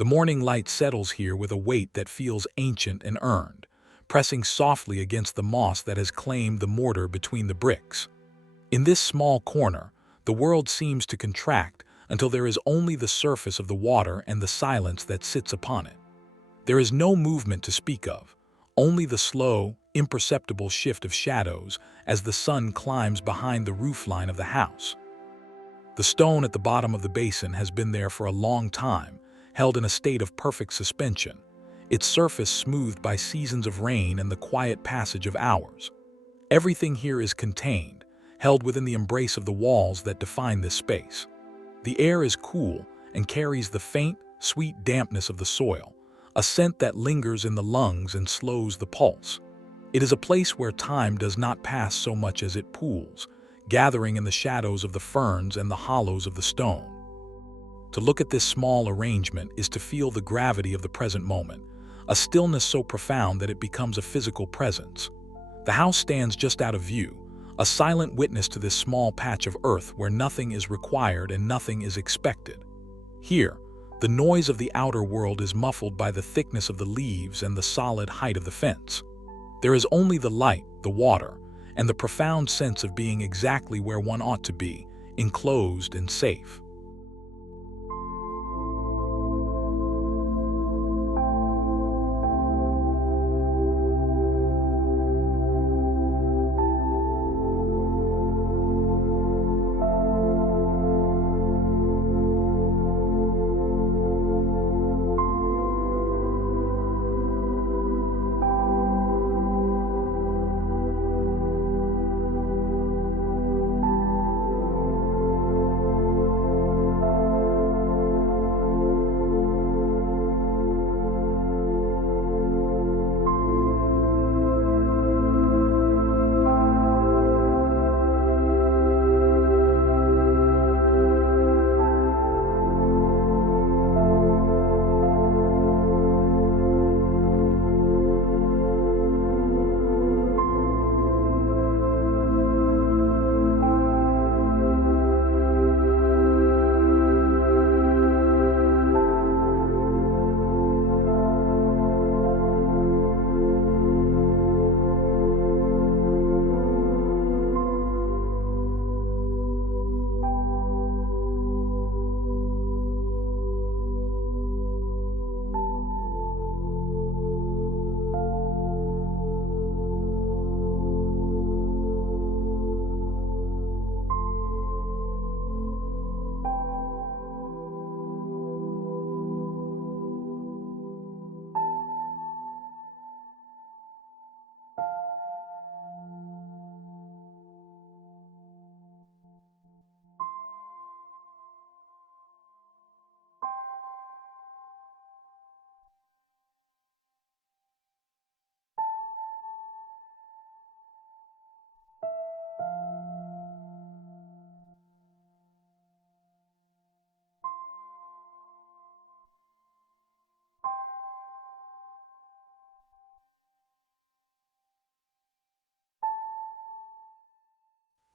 The morning light settles here with a weight that feels ancient and earned, pressing softly against the moss that has claimed the mortar between the bricks. In this small corner, the world seems to contract until there is only the surface of the water and the silence that sits upon it. There is no movement to speak of, only the slow, imperceptible shift of shadows as the sun climbs behind the roofline of the house. The stone at the bottom of the basin has been there for a long time, held in a state of perfect suspension, its surface smoothed by seasons of rain and the quiet passage of hours. Everything here is contained, held within the embrace of the walls that define this space. The air is cool and carries the faint, sweet dampness of the soil, a scent that lingers in the lungs and slows the pulse. It is a place where time does not pass so much as it pools, gathering in the shadows of the ferns and the hollows of the stone. To look at this small arrangement is to feel the gravity of the present moment, a stillness so profound that it becomes a physical presence. The house stands just out of view, a silent witness to this small patch of earth where nothing is required and nothing is expected. Here, the noise of the outer world is muffled by the thickness of the leaves and the solid height of the fence. There is only the light, the water, and the profound sense of being exactly where one ought to be, enclosed and safe.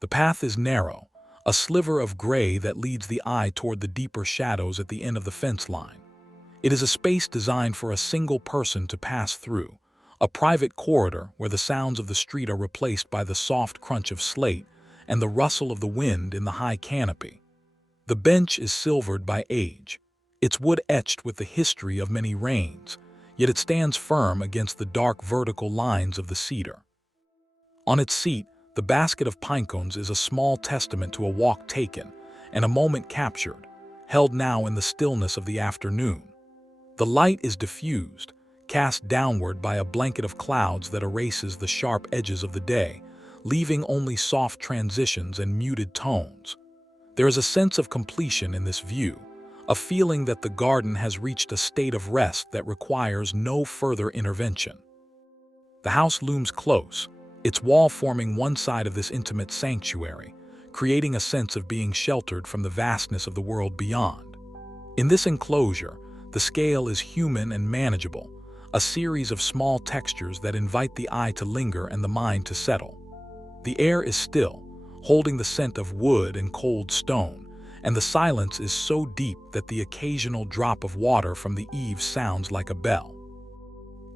The path is narrow, a sliver of gray that leads the eye toward the deeper shadows at the end of the fence line. It is a space designed for a single person to pass through, a private corridor where the sounds of the street are replaced by the soft crunch of slate and the rustle of the wind in the high canopy. The bench is silvered by age, its wood etched with the history of many rains, yet it stands firm against the dark vertical lines of the cedar. On its seat, the basket of pinecones is a small testament to a walk taken and a moment captured, held now in the stillness of the afternoon. The light is diffused, cast downward by a blanket of clouds that erases the sharp edges of the day, leaving only soft transitions and muted tones. There is a sense of completion in this view, a feeling that the garden has reached a state of rest that requires no further intervention. The house looms close, its wall forming one side of this intimate sanctuary, creating a sense of being sheltered from the vastness of the world beyond. In this enclosure, the scale is human and manageable, a series of small textures that invite the eye to linger and the mind to settle. The air is still, holding the scent of wood and cold stone, and the silence is so deep that the occasional drop of water from the eaves sounds like a bell.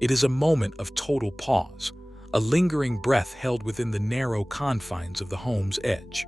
It is a moment of total pause, a lingering breath held within the narrow confines of the home's edge.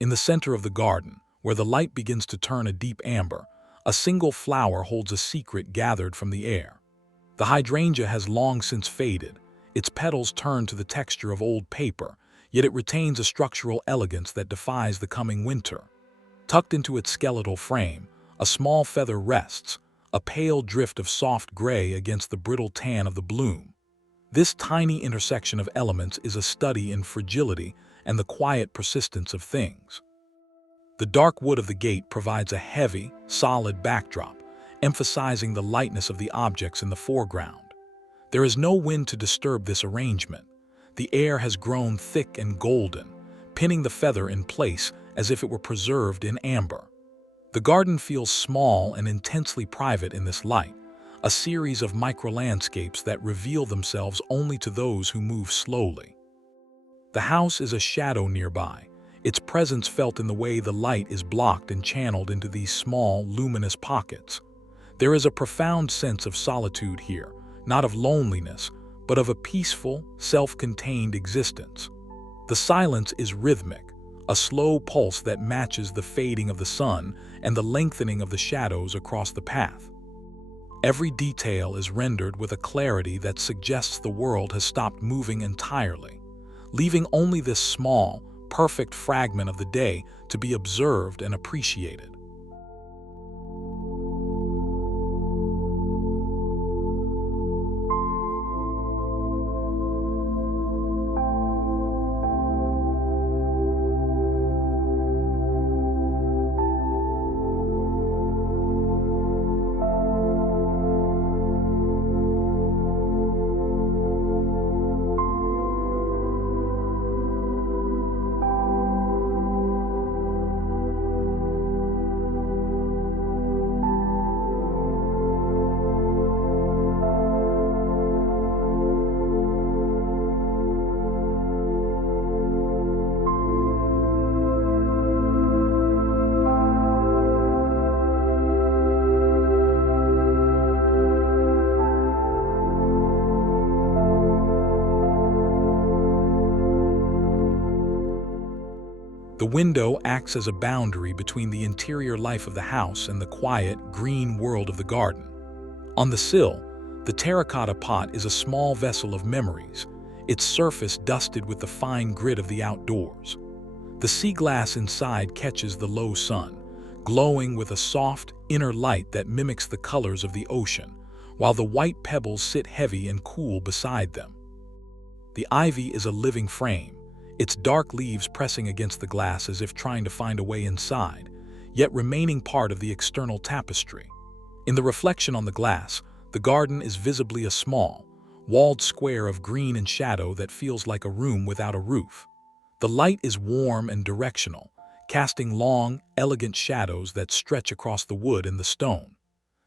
In the center of the garden, where the light begins to turn a deep amber, a single flower holds a secret gathered from the air. The hydrangea has long since faded, its petals turn to the texture of old paper, yet it retains a structural elegance that defies the coming winter. Tucked into its skeletal frame, a small feather rests, a pale drift of soft gray against the brittle tan of the bloom. This tiny intersection of elements is a study in fragility and the quiet persistence of things. The dark wood of the gate provides a heavy, solid backdrop, emphasizing the lightness of the objects in the foreground. There is no wind to disturb this arrangement. The air has grown thick and golden, pinning the feather in place as if it were preserved in amber. The garden feels small and intensely private in this light, a series of micro-landscapes that reveal themselves only to those who move slowly. The house is a shadow nearby, its presence felt in the way the light is blocked and channeled into these small, luminous pockets. There is a profound sense of solitude here, not of loneliness, but of a peaceful, self-contained existence. The silence is rhythmic, a slow pulse that matches the fading of the sun and the lengthening of the shadows across the path. Every detail is rendered with a clarity that suggests the world has stopped moving entirely, leaving only this small, perfect fragment of the day to be observed and appreciated. The window acts as a boundary between the interior life of the house and the quiet, green world of the garden. On the sill, the terracotta pot is a small vessel of memories, its surface dusted with the fine grit of the outdoors. The sea glass inside catches the low sun, glowing with a soft, inner light that mimics the colors of the ocean, while the white pebbles sit heavy and cool beside them. The ivy is a living frame, its dark leaves pressing against the glass as if trying to find a way inside, yet remaining part of the external tapestry. In the reflection on the glass, the garden is visibly a small, walled square of green and shadow that feels like a room without a roof. The light is warm and directional, casting long, elegant shadows that stretch across the wood and the stone.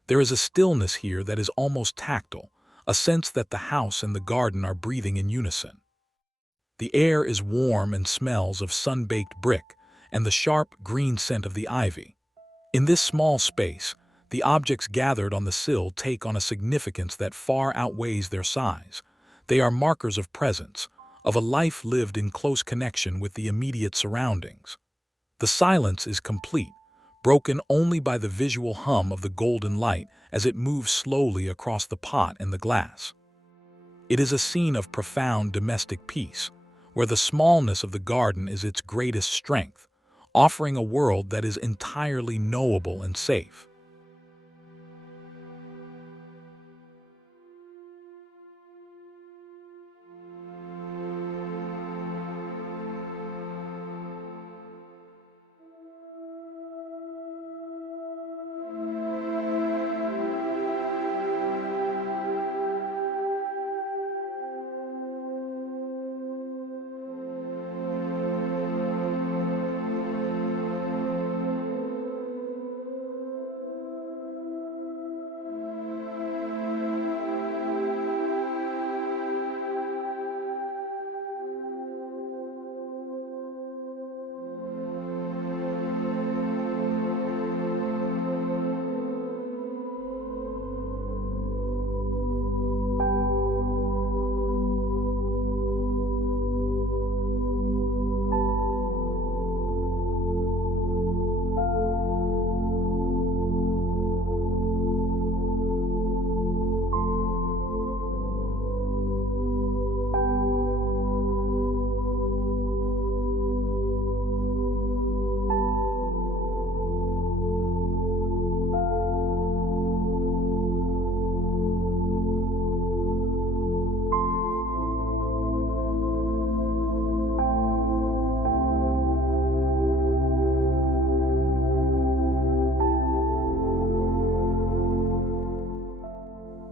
There is a stillness here that is almost tactile, a sense that the house and the garden are breathing in unison. The air is warm and smells of sun-baked brick and the sharp, green scent of the ivy. In this small space, the objects gathered on the sill take on a significance that far outweighs their size. They are markers of presence, of a life lived in close connection with the immediate surroundings. The silence is complete, broken only by the visual hum of the golden light as it moves slowly across the pot and the glass. It is a scene of profound domestic peace, where the smallness of the garden is its greatest strength, offering a world that is entirely knowable and safe.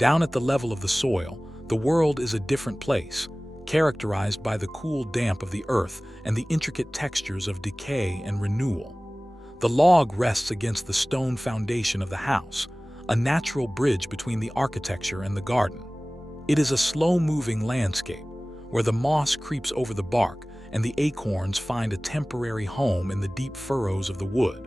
Down at the level of the soil, the world is a different place, characterized by the cool damp of the earth and the intricate textures of decay and renewal. The log rests against the stone foundation of the house, a natural bridge between the architecture and the garden. It is a slow-moving landscape, where the moss creeps over the bark and the acorns find a temporary home in the deep furrows of the wood.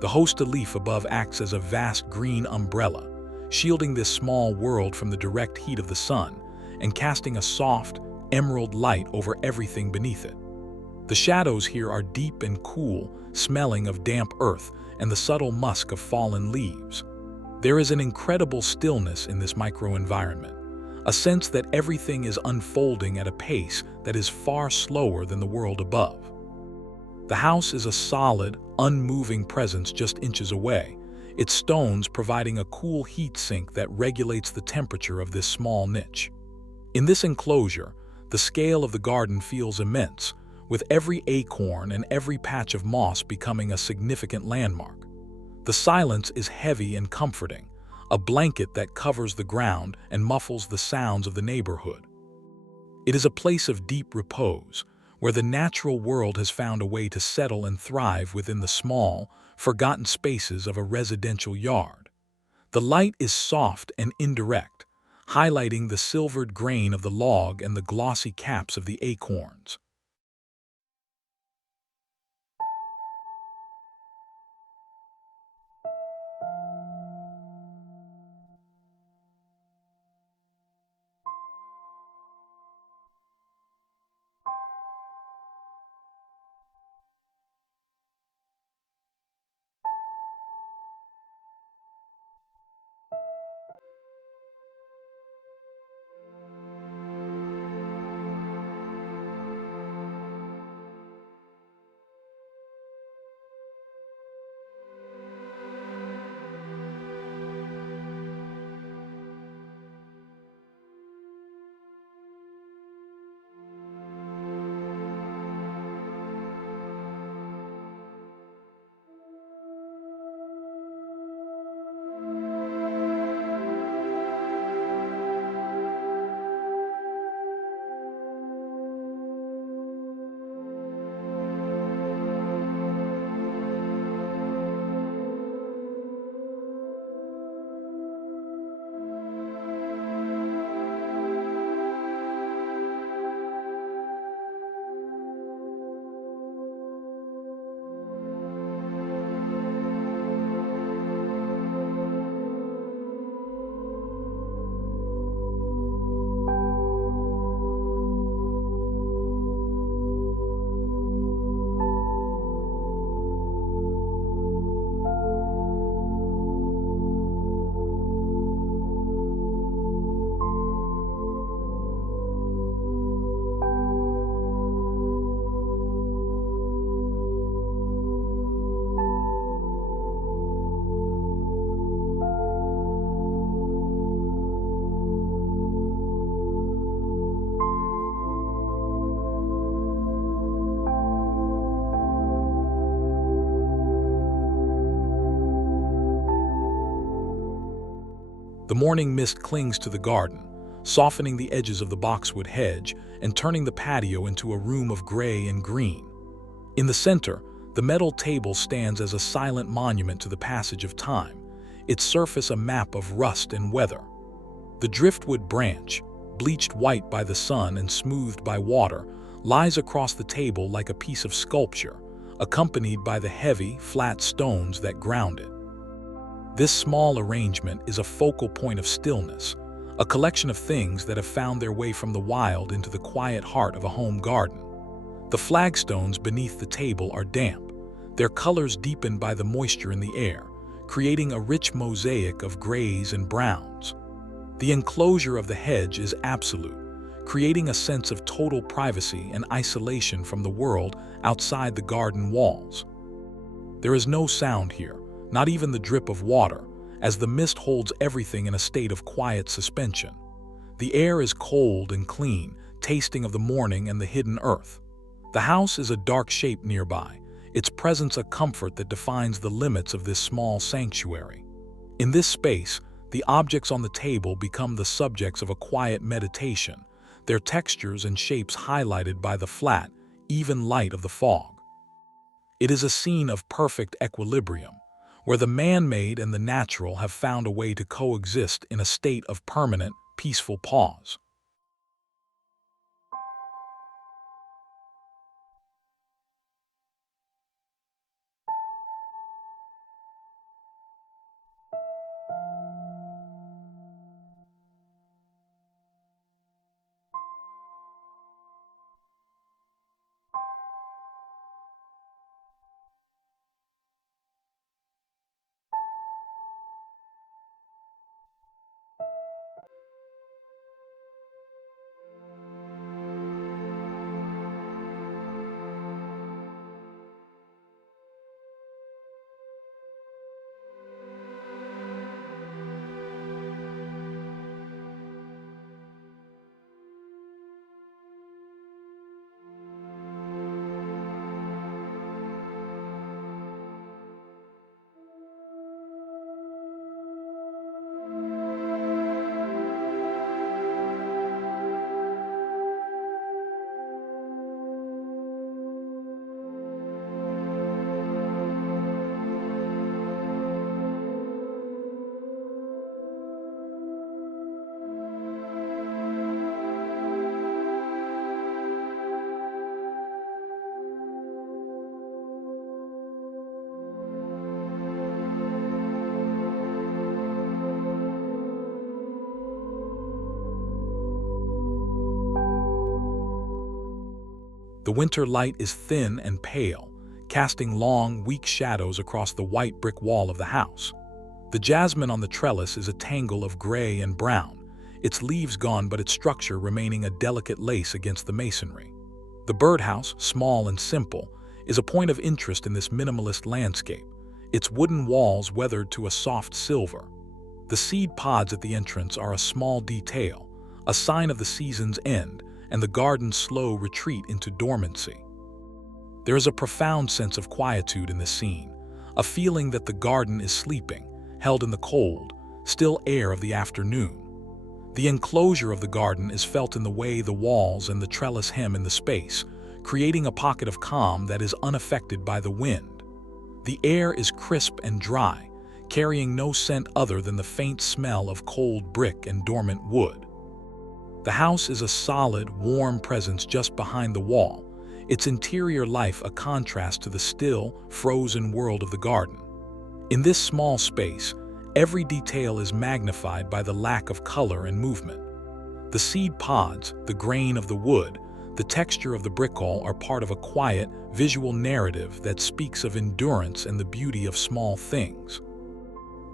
The hosta leaf above acts as a vast green umbrella, shielding this small world from the direct heat of the sun and casting a soft, emerald light over everything beneath it. The shadows here are deep and cool, smelling of damp earth and the subtle musk of fallen leaves. There is an incredible stillness in this microenvironment, a sense that everything is unfolding at a pace that is far slower than the world above. The house is a solid, unmoving presence just inches away, its stones providing a cool heat sink that regulates the temperature of this small niche. In this enclosure, the scale of the garden feels immense, with every acorn and every patch of moss becoming a significant landmark. The silence is heavy and comforting, a blanket that covers the ground and muffles the sounds of the neighborhood. It is a place of deep repose, where the natural world has found a way to settle and thrive within the small, forgotten spaces of a residential yard. The light is soft and indirect, highlighting the silvered grain of the log and the glossy caps of the acorns. The morning mist clings to the garden, softening the edges of the boxwood hedge and turning the patio into a room of gray and green. In the center, the metal table stands as a silent monument to the passage of time, its surface a map of rust and weather. The driftwood branch, bleached white by the sun and smoothed by water, lies across the table like a piece of sculpture, accompanied by the heavy, flat stones that ground it. This small arrangement is a focal point of stillness, a collection of things that have found their way from the wild into the quiet heart of a home garden. The flagstones beneath the table are damp, their colors deepened by the moisture in the air, creating a rich mosaic of grays and browns. The enclosure of the hedge is absolute, creating a sense of total privacy and isolation from the world outside the garden walls. There is no sound here, not even the drip of water, as the mist holds everything in a state of quiet suspension. The air is cold and clean, tasting of the morning and the hidden earth. The house is a dark shape nearby, its presence a comfort that defines the limits of this small sanctuary. In this space, the objects on the table become the subjects of a quiet meditation, their textures and shapes highlighted by the flat, even light of the fog. It is a scene of perfect equilibrium, where the man-made and the natural have found a way to coexist in a state of permanent, peaceful pause. The winter light is thin and pale, casting long, weak shadows across the white brick wall of the house. The jasmine on the trellis is a tangle of gray and brown, its leaves gone but its structure remaining a delicate lace against the masonry. The birdhouse, small and simple, is a point of interest in this minimalist landscape, its wooden walls weathered to a soft silver. The seed pods at the entrance are a small detail, a sign of the season's end and the garden's slow retreat into dormancy. There is a profound sense of quietude in this scene, a feeling that the garden is sleeping, held in the cold, still air of the afternoon. The enclosure of the garden is felt in the way the walls and the trellis hem in the space, creating a pocket of calm that is unaffected by the wind. The air is crisp and dry, carrying no scent other than the faint smell of cold brick and dormant wood. The house is a solid, warm presence just behind the wall, its interior life a contrast to the still, frozen world of the garden. In this small space, every detail is magnified by the lack of color and movement. The seed pods, the grain of the wood, the texture of the brickall are part of a quiet, visual narrative that speaks of endurance and the beauty of small things.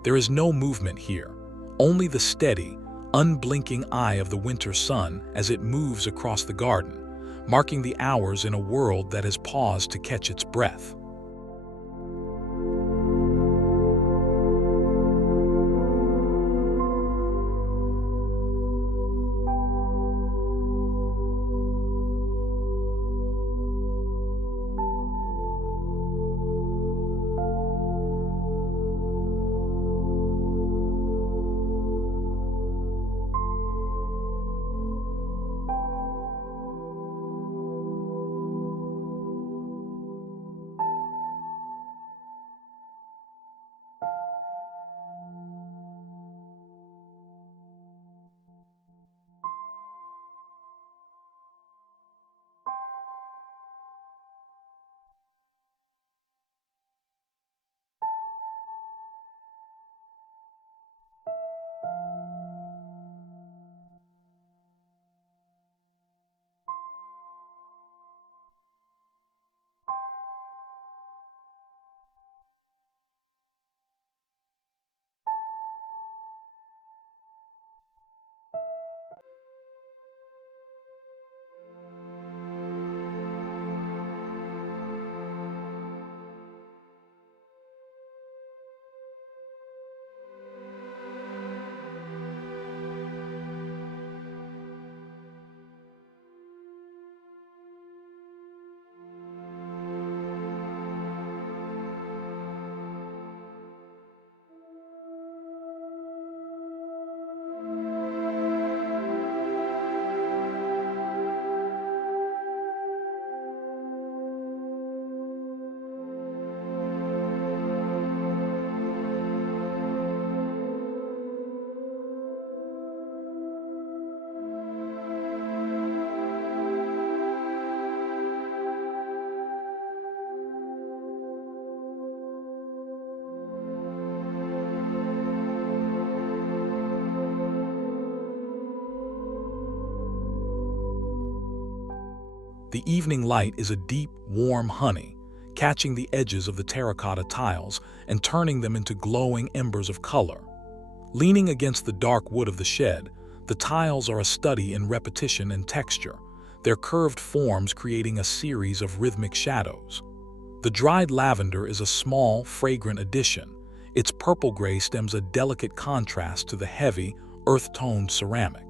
There is no movement here, only the steady, unblinking eye of the winter sun as it moves across the garden, marking the hours in a world that has paused to catch its breath. The evening light is a deep, warm honey, catching the edges of the terracotta tiles and turning them into glowing embers of color. Leaning against the dark wood of the shed, the tiles are a study in repetition and texture, their curved forms creating a series of rhythmic shadows. The dried lavender is a small, fragrant addition. Its purple-gray stems a delicate contrast to the heavy, earth-toned ceramic.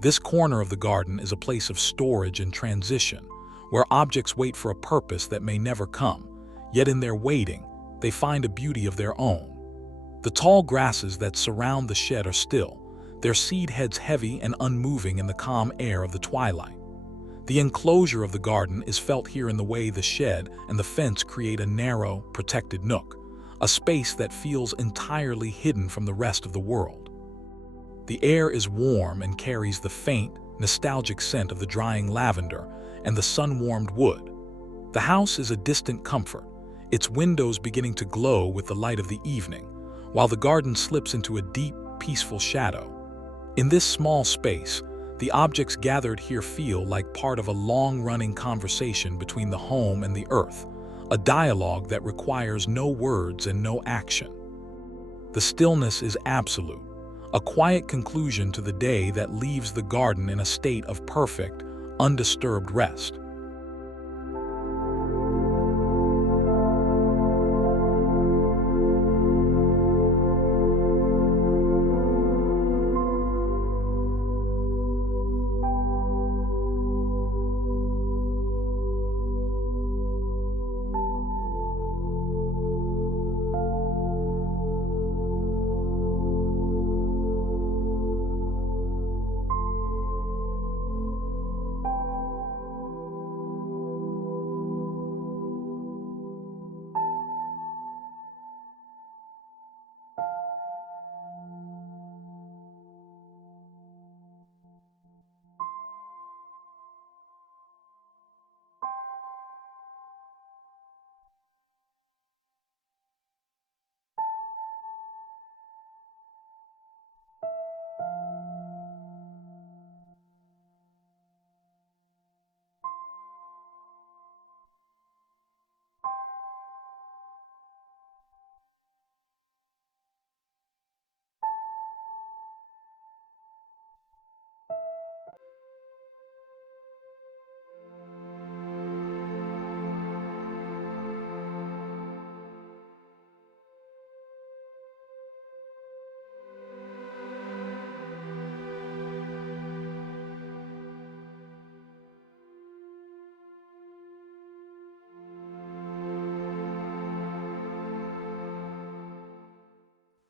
This corner of the garden is a place of storage and transition, where objects wait for a purpose that may never come, yet in their waiting, they find a beauty of their own. The tall grasses that surround the shed are still, their seed heads heavy and unmoving in the calm air of the twilight. The enclosure of the garden is felt here in the way the shed and the fence create a narrow, protected nook, a space that feels entirely hidden from the rest of the world. The air is warm and carries the faint, nostalgic scent of the drying lavender and the sun-warmed wood. The house is a distant comfort, its windows beginning to glow with the light of the evening, while the garden slips into a deep, peaceful shadow. In this small space, the objects gathered here feel like part of a long-running conversation between the home and the earth, a dialogue that requires no words and no action. The stillness is absolute, a quiet conclusion to the day that leaves the garden in a state of perfect, undisturbed rest.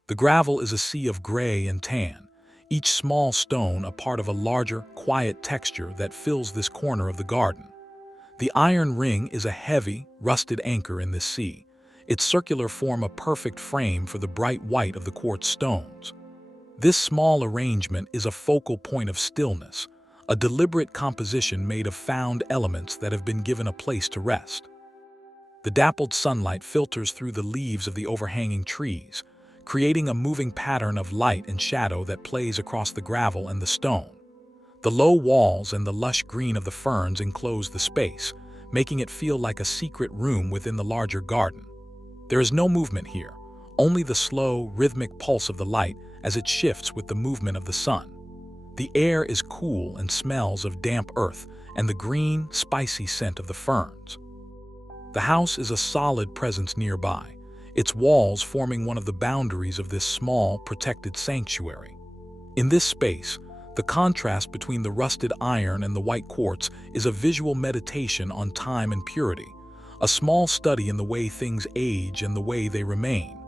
The gravel is a sea of gray and tan, each small stone a part of a larger, quiet texture that fills this corner of the garden. The iron ring is a heavy, rusted anchor in this sea, its circular form a perfect frame for the bright white of the quartz stones. This small arrangement is a focal point of stillness, a deliberate composition made of found elements that have been given a place to rest. The dappled sunlight filters through the leaves of the overhanging trees, creating a moving pattern of light and shadow that plays across the gravel and the stone. The low walls and the lush green of the ferns enclose the space, making it feel like a secret room within the larger garden. There is no movement here, only the slow, rhythmic pulse of the light as it shifts with the movement of the sun. The air is cool and smells of damp earth and the green, spicy scent of the ferns. The house is a solid presence nearby, its walls forming one of the boundaries of this small, protected sanctuary. In this space, the contrast between the rusted iron and the white quartz is a visual meditation on time and purity, a small study in the way things age and the way they remain.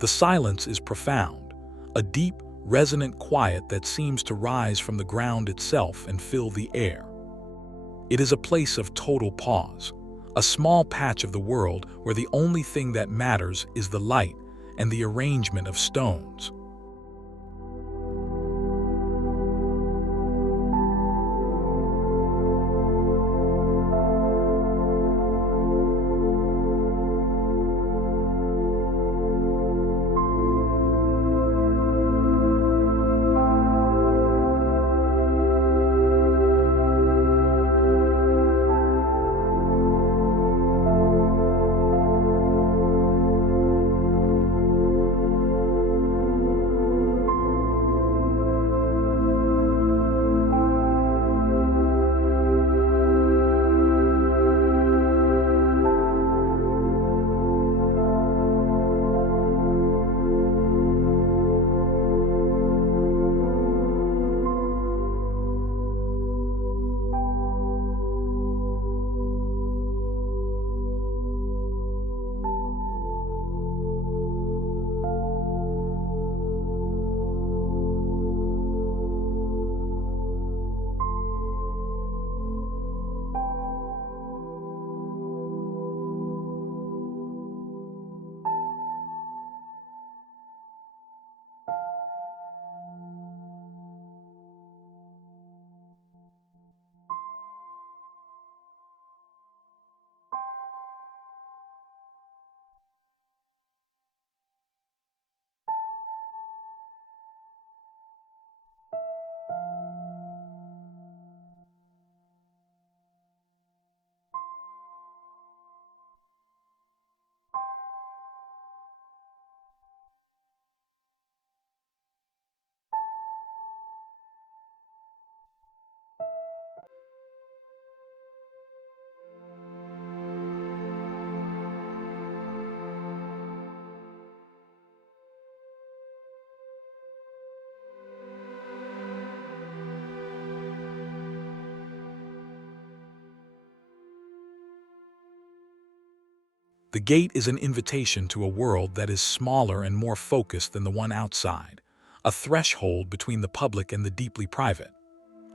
The silence is profound, a deep, resonant quiet that seems to rise from the ground itself and fill the air. It is a place of total pause, a small patch of the world where the only thing that matters is the light and the arrangement of stones. The gate is an invitation to a world that is smaller and more focused than the one outside, a threshold between the public and the deeply private.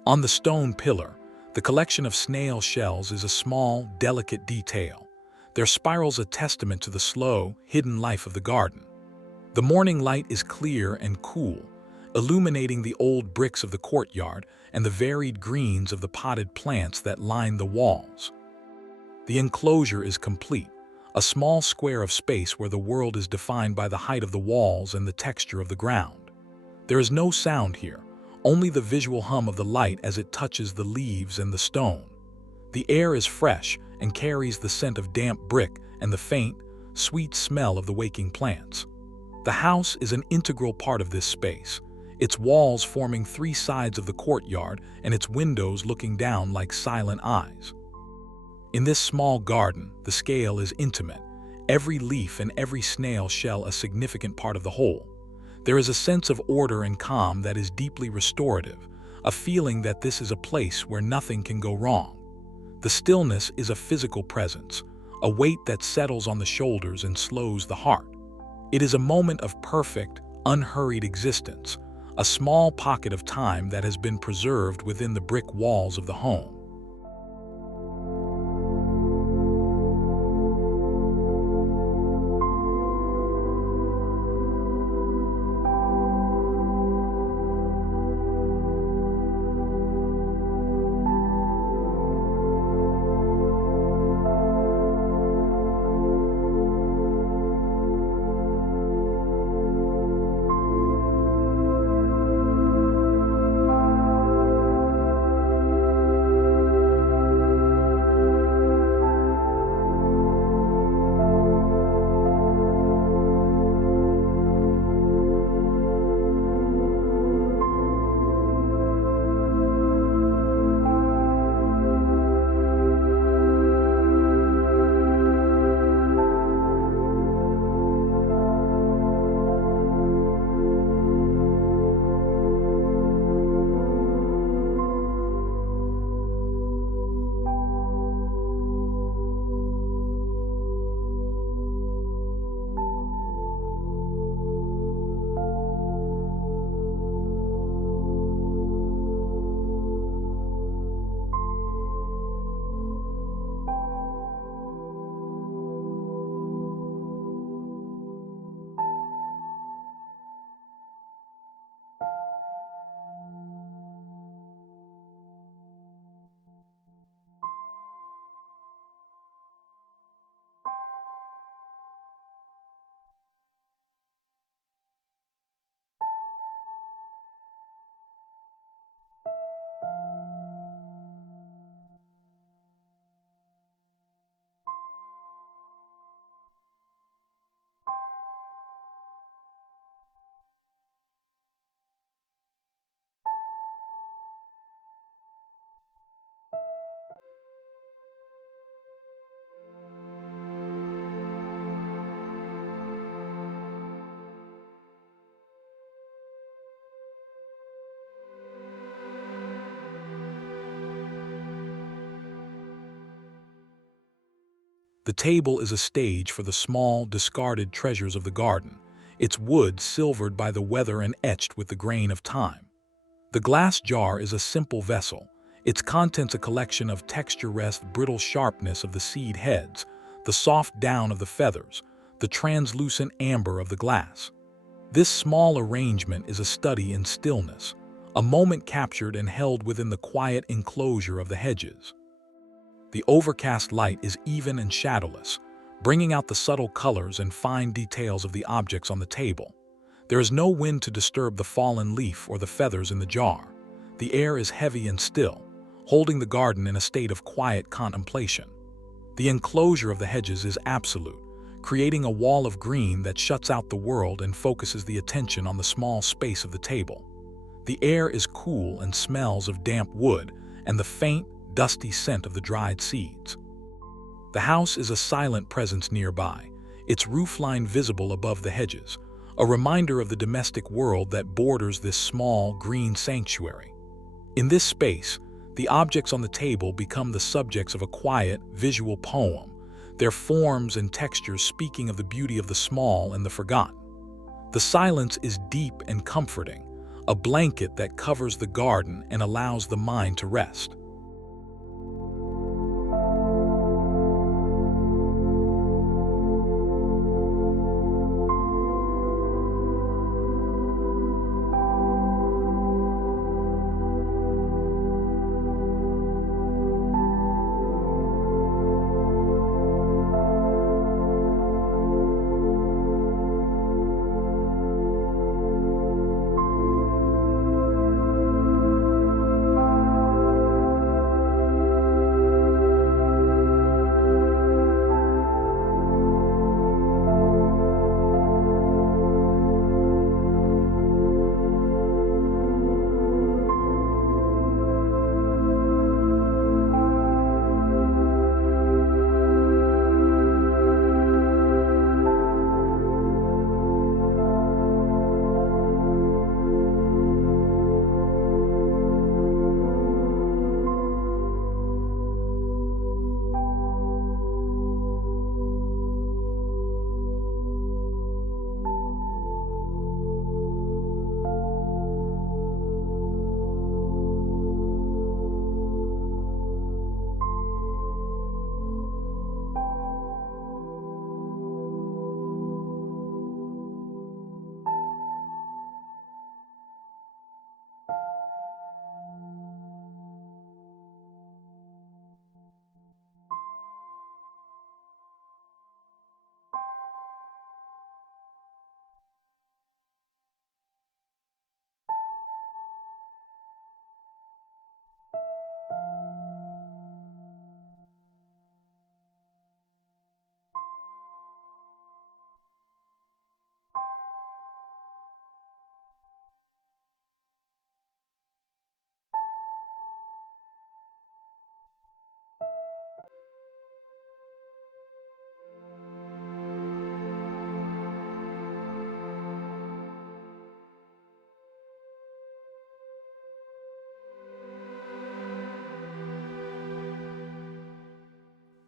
On the stone pillar, the collection of snail shells is a small, delicate detail, their spirals a testament to the slow, hidden life of the garden. The morning light is clear and cool, illuminating the old bricks of the courtyard and the varied greens of the potted plants that line the walls. The enclosure is complete, a small square of space where the world is defined by the height of the walls and the texture of the ground. There is no sound here, only the visual hum of the light as it touches the leaves and the stone. The air is fresh and carries the scent of damp brick and the faint, sweet smell of the waking plants. The house is an integral part of this space, its walls forming three sides of the courtyard and its windows looking down like silent eyes. In this small garden, the scale is intimate, every leaf and every snail shell a significant part of the whole. There is a sense of order and calm that is deeply restorative, a feeling that this is a place where nothing can go wrong. The stillness is a physical presence, a weight that settles on the shoulders and slows the heart. It is a moment of perfect, unhurried existence, a small pocket of time that has been preserved within the brick walls of the home. The table is a stage for the small, discarded treasures of the garden, its wood silvered by the weather and etched with the grain of time. The glass jar is a simple vessel, its contents a collection of texture-rest brittle sharpness of the seed heads, the soft down of the feathers, the translucent amber of the glass. This small arrangement is a study in stillness, a moment captured and held within the quiet enclosure of the hedges. The overcast light is even and shadowless, bringing out the subtle colors and fine details of the objects on the table. There is no wind to disturb the fallen leaf or the feathers in the jar. The air is heavy and still, holding the garden in a state of quiet contemplation. The enclosure of the hedges is absolute, creating a wall of green that shuts out the world and focuses the attention on the small space of the table. The air is cool and smells of damp wood and the faint, dusty scent of the dried seeds. The house is a silent presence nearby, its roofline visible above the hedges, a reminder of the domestic world that borders this small, green sanctuary. In this space, the objects on the table become the subjects of a quiet, visual poem, their forms and textures speaking of the beauty of the small and the forgotten. The silence is deep and comforting, a blanket that covers the garden and allows the mind to rest.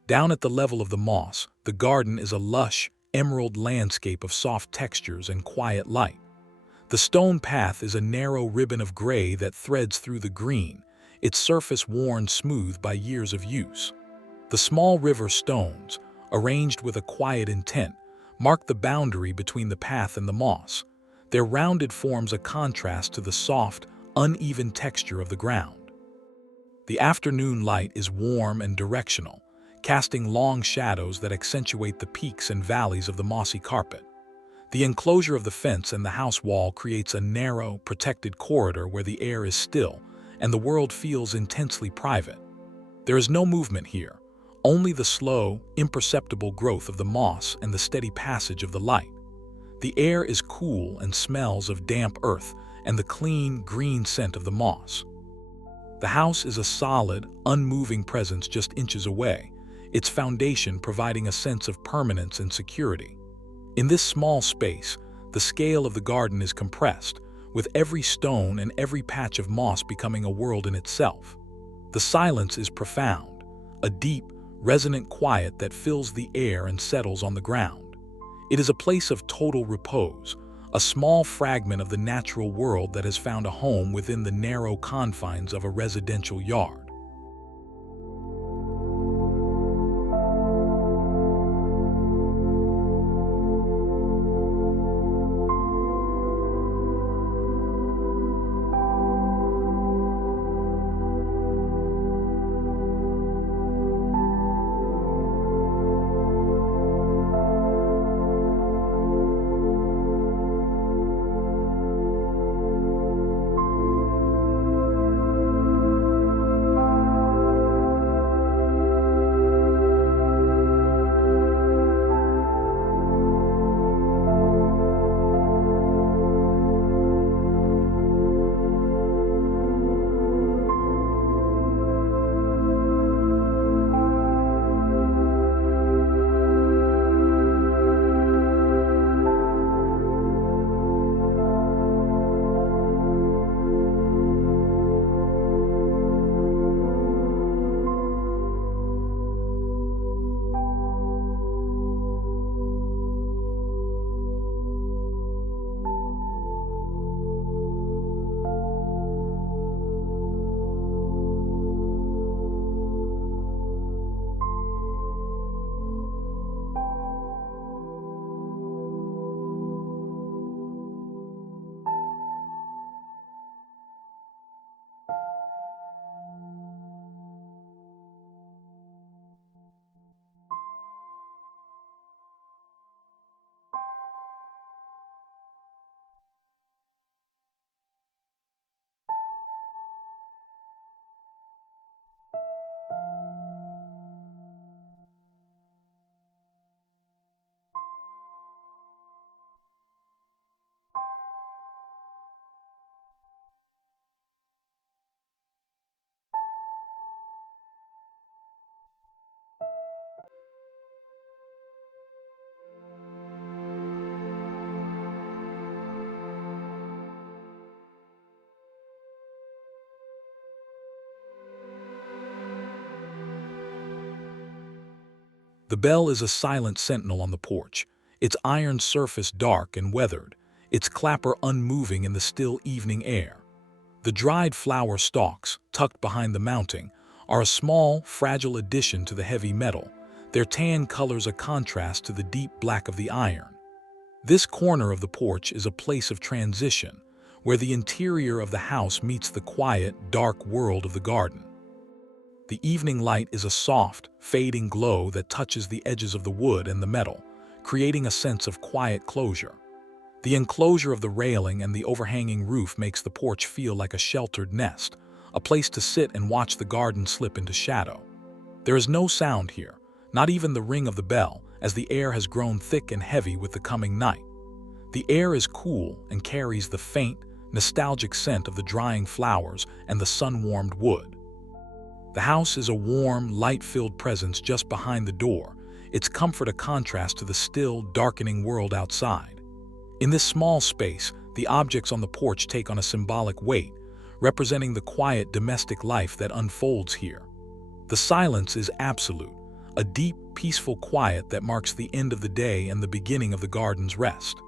Down at the level of the moss, the garden is a lush, emerald landscape of soft textures and quiet light. The stone path is a narrow ribbon of gray that threads through the green, its surface worn smooth by years of use. The small river stones, arranged with a quiet intent, mark the boundary between the path and the moss. Their rounded forms a contrast to the soft, uneven texture of the ground. The afternoon light is warm and directional, casting long shadows that accentuate the peaks and valleys of the mossy carpet. The enclosure of the fence and the house wall creates a narrow, protected corridor where the air is still and the world feels intensely private. There is no movement here, only the slow, imperceptible growth of the moss and the steady passage of the light. The air is cool and smells of damp earth and the clean, green scent of the moss. The house is a solid, unmoving presence just inches away, its foundation providing a sense of permanence and security. In this small space, the scale of the garden is compressed, with every stone and every patch of moss becoming a world in itself. The silence is profound, a deep, resonant quiet that fills the air and settles on the ground. It is a place of total repose, a small fragment of the natural world that has found a home within the narrow confines of a residential yard. The bell is a silent sentinel on the porch, its iron surface dark and weathered, its clapper unmoving in the still evening air. The dried flower stalks, tucked behind the mounting, are a small, fragile addition to the heavy metal, their tan colors a contrast to the deep black of the iron. This corner of the porch is a place of transition, where the interior of the house meets the quiet, dark world of the garden. The evening light is a soft, fading glow that touches the edges of the wood and the metal, creating a sense of quiet closure. The enclosure of the railing and the overhanging roof makes the porch feel like a sheltered nest, a place to sit and watch the garden slip into shadow. There is no sound here, not even the ring of the bell, as the air has grown thick and heavy with the coming night. The air is cool and carries the faint, nostalgic scent of the drying flowers and the sun-warmed wood. The house is a warm, light-filled presence just behind the door, its comfort a contrast to the still, darkening world outside. In this small space, the objects on the porch take on a symbolic weight, representing the quiet domestic life that unfolds here. The silence is absolute, a deep, peaceful quiet that marks the end of the day and the beginning of the garden's rest.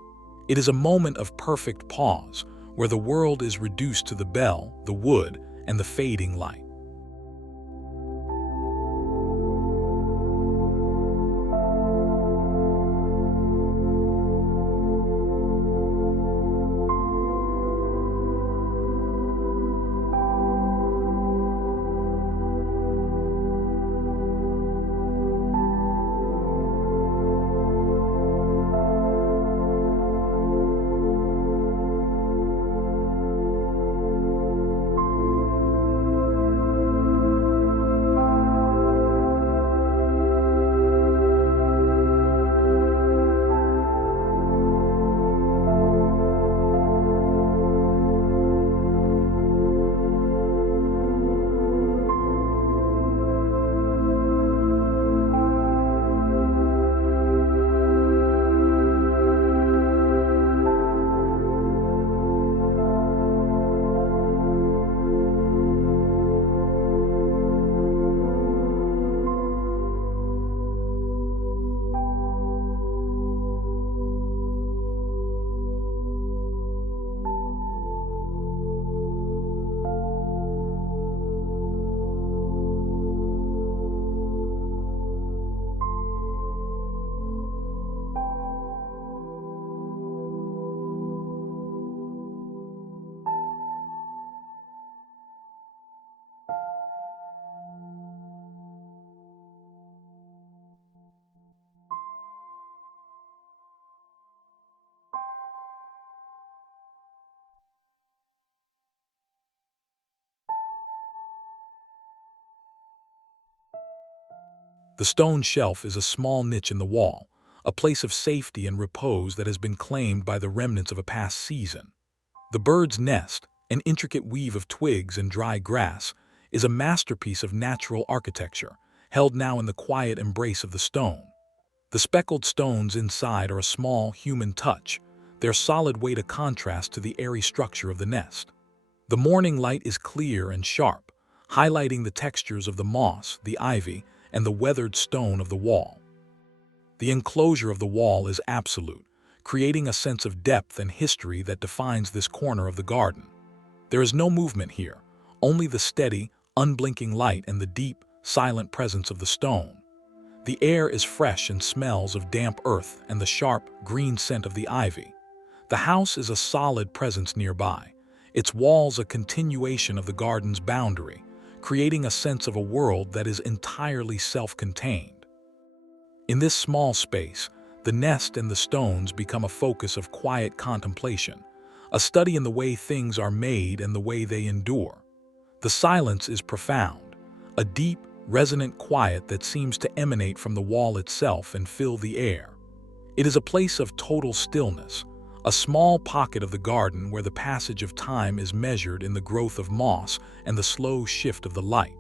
It is a moment of perfect pause, where the world is reduced to the bell, the wood, and the fading light. The stone shelf is a small niche in the wall, a place of safety and repose that has been claimed by the remnants of a past season. The bird's nest, an intricate weave of twigs and dry grass, is a masterpiece of natural architecture, held now in the quiet embrace of the stone. The speckled stones inside are a small human touch, their solid weight a contrast to the airy structure of the nest. The morning light is clear and sharp, highlighting the textures of the moss, the ivy, and the weathered stone of the wall. The enclosure of the wall is absolute, creating a sense of depth and history that defines this corner of the garden. There is no movement here, only the steady, unblinking light and the deep, silent presence of the stone. The air is fresh and smells of damp earth and the sharp, green scent of the ivy. The house is a solid presence nearby, its walls a continuation of the garden's boundary, creating a sense of a world that is entirely self-contained. In this small space, the nest and the stones become a focus of quiet contemplation, a study in the way things are made and the way they endure. The silence is profound, a deep, resonant quiet that seems to emanate from the wall itself and fill the air. It is a place of total stillness, a small pocket of the garden where the passage of time is measured in the growth of moss and the slow shift of the light.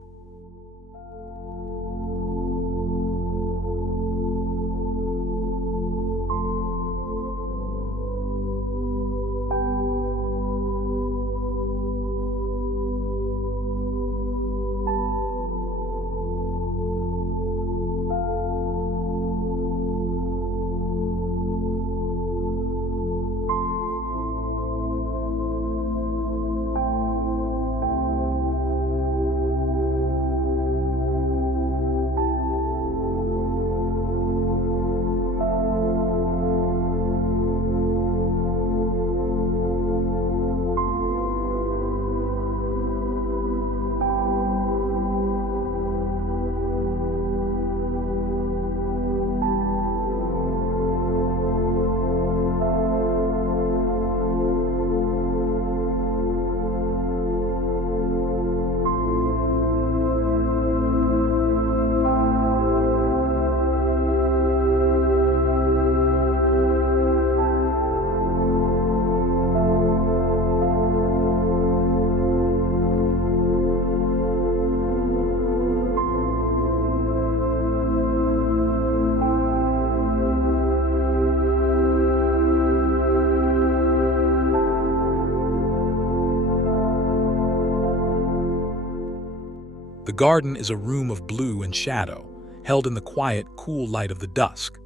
The garden is a room of blue and shadow, held in the quiet, cool light of the dusk.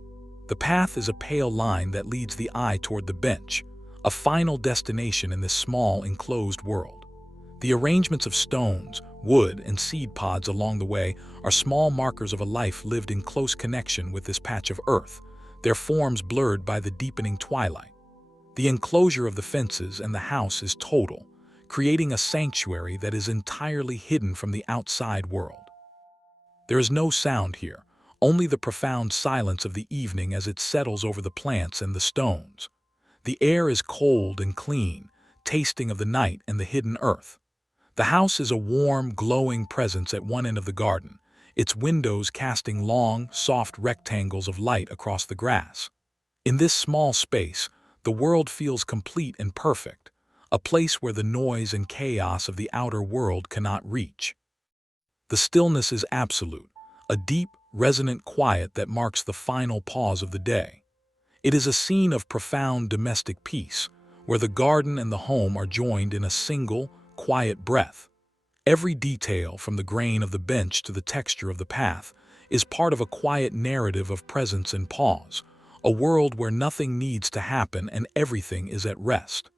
The path is a pale line that leads the eye toward the bench, a final destination in this small, enclosed world. The arrangements of stones, wood, and seed pods along the way are small markers of a life lived in close connection with this patch of earth, their forms blurred by the deepening twilight. The enclosure of the fences and the house is total, creating a sanctuary that is entirely hidden from the outside world. There is no sound here, only the profound silence of the evening as it settles over the plants and the stones. The air is cold and clean, tasting of the night and the hidden earth. The house is a warm, glowing presence at one end of the garden, its windows casting long, soft rectangles of light across the grass. In this small space, the world feels complete and perfect, a place where the noise and chaos of the outer world cannot reach. The stillness is absolute, a deep, resonant quiet that marks the final pause of the day. It is a scene of profound domestic peace, where the garden and the home are joined in a single, quiet breath. Every detail, from the grain of the bench to the texture of the path, is part of a quiet narrative of presence and pause, a world where nothing needs to happen and everything is at rest.